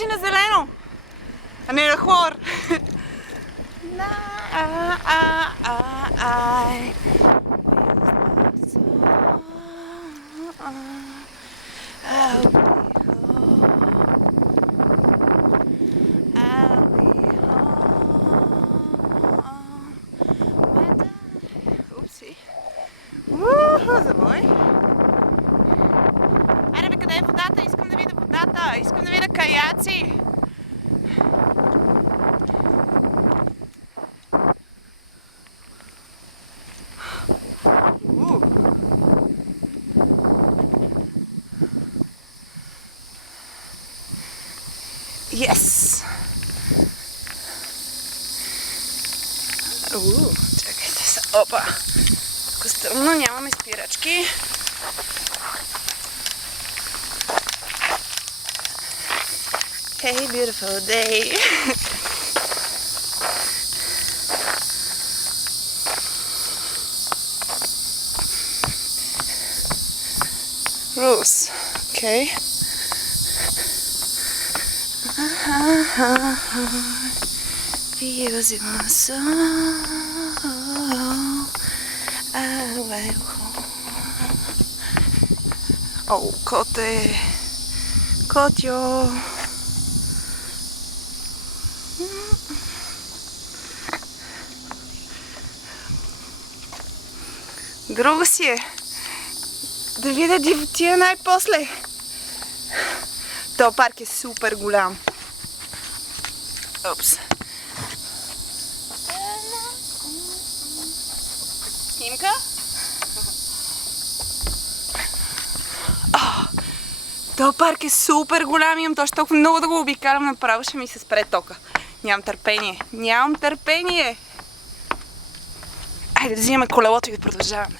си на зелено, а не на хлор. Забой. Айде бе, къде е водата? Искам да видя водата. Искам да видя каяци. Yes! Чакайте се. Опа! Тук стръмно, нямаме спирачки. Hey, beautiful day! Rules. Okay. Feels it my soul. I will home. Oh, kote. Kotjo. Друго си е. Да видя дивотия най-после. Този парк е супер голям. Опс. Снимка? Този парк е супер голям. Имам точно толкова много да го обикалям. Направо ще ми се спре тока. Нямам търпение. Нямам търпение. Айде да взимаме колелото и да продължаваме.